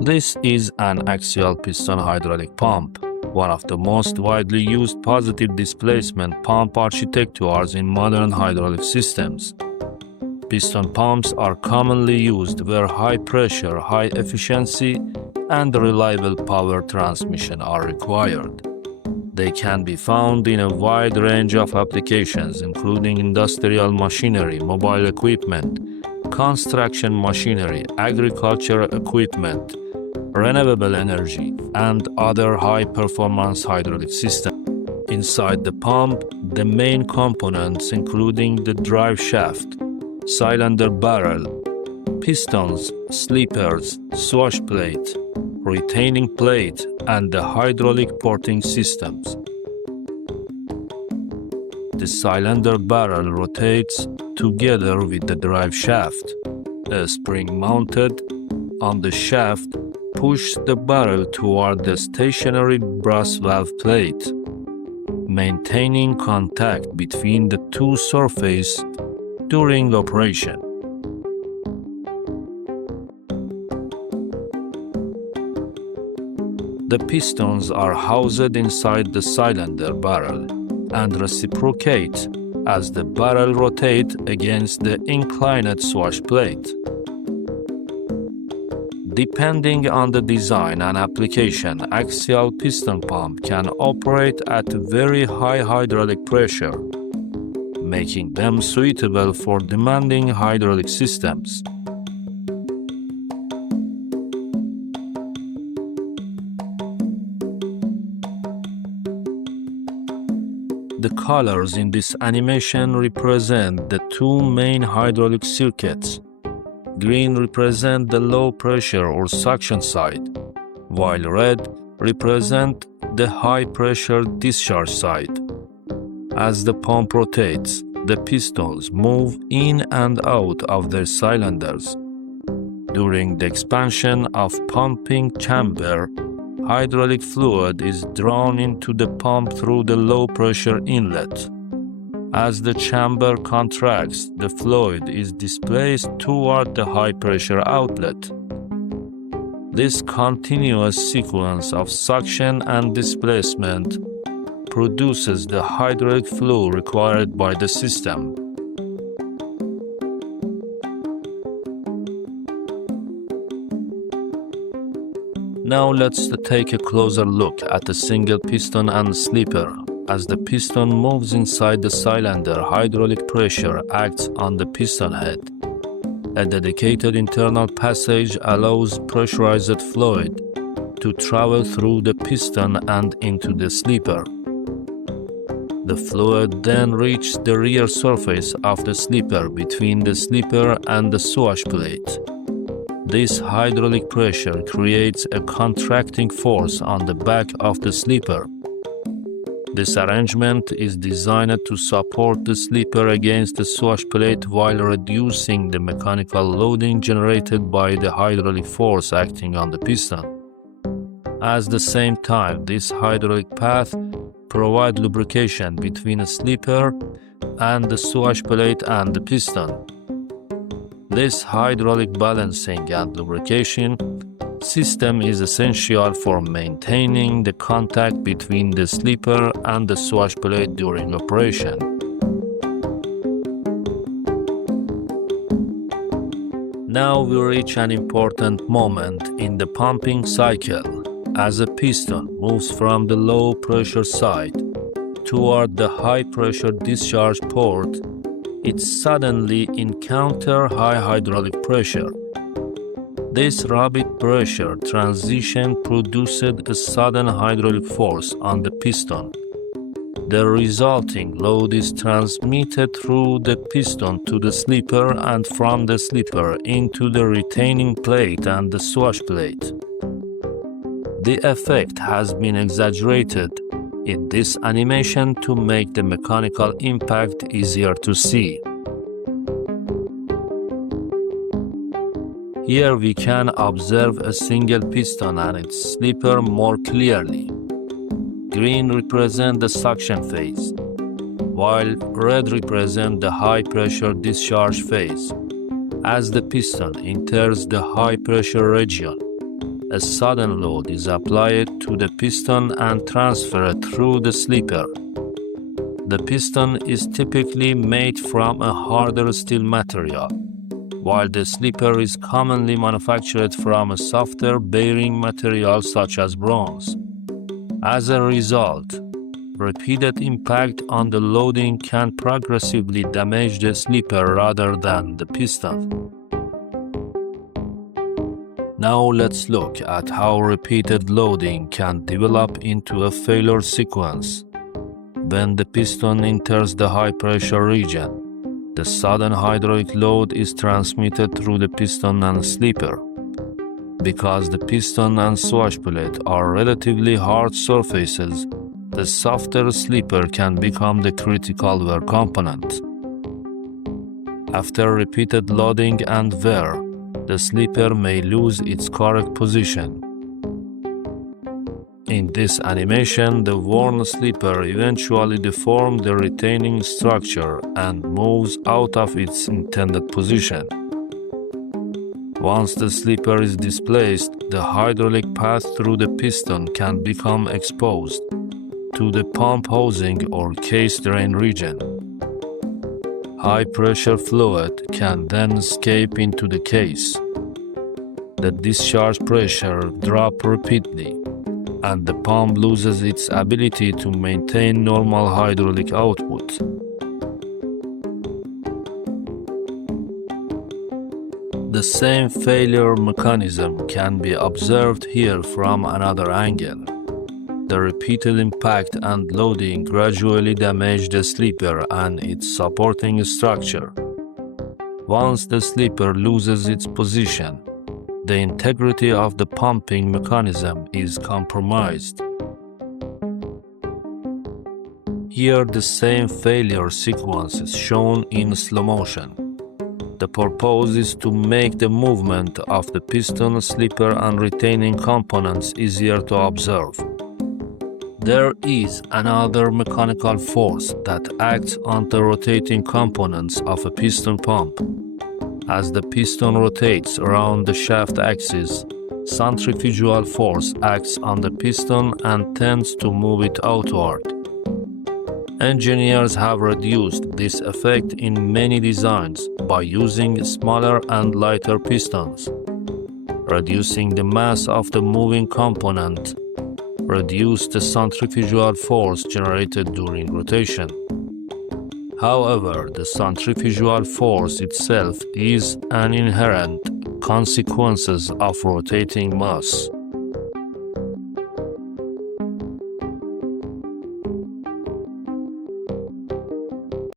This is an axial piston hydraulic pump, one of the most widely used positive displacement pump architectures in modern hydraulic systems. Piston pumps are commonly used where high pressure, high efficiency, and reliable power transmission are required. They can be found in a wide range of applications, including industrial machinery, mobile equipment, construction machinery, agricultural equipment, renewable energy, and other high-performance hydraulic systems. Inside the pump, the main components including the drive shaft, cylinder barrel, pistons, sleepers, swash plate, retaining plate, and the hydraulic porting systems. The cylinder barrel rotates together with the drive shaft. A spring mounted on the shaft pushes the barrel toward the stationary brass valve plate, maintaining contact between the two surfaces during operation. The pistons are housed inside the cylinder barrel and reciprocate as the barrel rotates against the inclined swash plate. Depending on the design and application, axial piston pump can operate at very high hydraulic pressure, making them suitable for demanding hydraulic systems. The colors in this animation represent the two main hydraulic circuits. Green represents the low pressure or suction side, while red represents the high pressure discharge side. As the pump rotates, the pistons move in and out of their cylinders. During the expansion of pumping chamber, hydraulic fluid is drawn into the pump through the low-pressure inlet. As the chamber contracts, the fluid is displaced toward the high-pressure outlet. This continuous sequence of suction and displacement produces the hydraulic flow required by the system. Now let's take a closer look at the single piston and sleeper. As the piston moves inside the cylinder, hydraulic pressure acts on the piston head. A dedicated internal passage allows pressurized fluid to travel through the piston and into the sleeper. The fluid then reaches the rear surface of the sleeper between the sleeper and the swash plate. This hydraulic pressure creates a contracting force on the back of the sleeper. This arrangement is designed to support the sleeper against the swash plate while reducing the mechanical loading generated by the hydraulic force acting on the piston. At the same time, this hydraulic path provides lubrication between the sleeper and the swash plate and the piston. This hydraulic balancing and lubrication system is essential for maintaining the contact between the sleeper and the swash plate during operation. Now we reach an important moment in the pumping cycle. As a piston moves from the low pressure side toward the high pressure discharge port, it suddenly encounters high hydraulic pressure. This rapid pressure transition produced a sudden hydraulic force on the piston. The resulting load is transmitted through the piston to the sleeper and from the sleeper into the retaining plate and the swash plate. The effect has been exaggerated in this animation to make the mechanical impact easier to see. Here we can observe a single piston and its sleeper more clearly. Green represents the suction phase, while red represents the high-pressure discharge phase. As the piston enters the high-pressure region, a sudden load is applied to the piston and transferred through the slipper. The piston is typically made from a harder steel material, while the slipper is commonly manufactured from a softer bearing material such as bronze. As a result, repeated impact on the loading can progressively damage the slipper rather than the piston. Now let's look at how repeated loading can develop into a failure sequence. When the piston enters the high-pressure region, the sudden hydraulic load is transmitted through the piston and slipper. Because the piston and swash plate are relatively hard surfaces, the softer slipper can become the critical wear component. After repeated loading and wear, the slipper may lose its correct position. In this animation, the worn slipper eventually deforms the retaining structure and moves out of its intended position. Once the slipper is displaced, the hydraulic path through the piston can become exposed to the pump housing or case drain region. High-pressure fluid can then escape into the case. The discharge pressure drops rapidly, and the pump loses its ability to maintain normal hydraulic output. The same failure mechanism can be observed here from another angle. The repeated impact and loading gradually damage the slipper and its supporting structure. Once the slipper loses its position, the integrity of the pumping mechanism is compromised. Here the same failure sequence is shown in slow motion. The purpose is to make the movement of the piston, slipper and retaining components easier to observe. There is another mechanical force that acts on the rotating components of a piston pump. As the piston rotates around the shaft axis, centrifugal force acts on the piston and tends to move it outward. Engineers have reduced this effect in many designs by using smaller and lighter pistons. Reducing the mass of the moving component reduces the centrifugal force generated during rotation. However, the centrifugal force itself is an inherent consequence of rotating mass.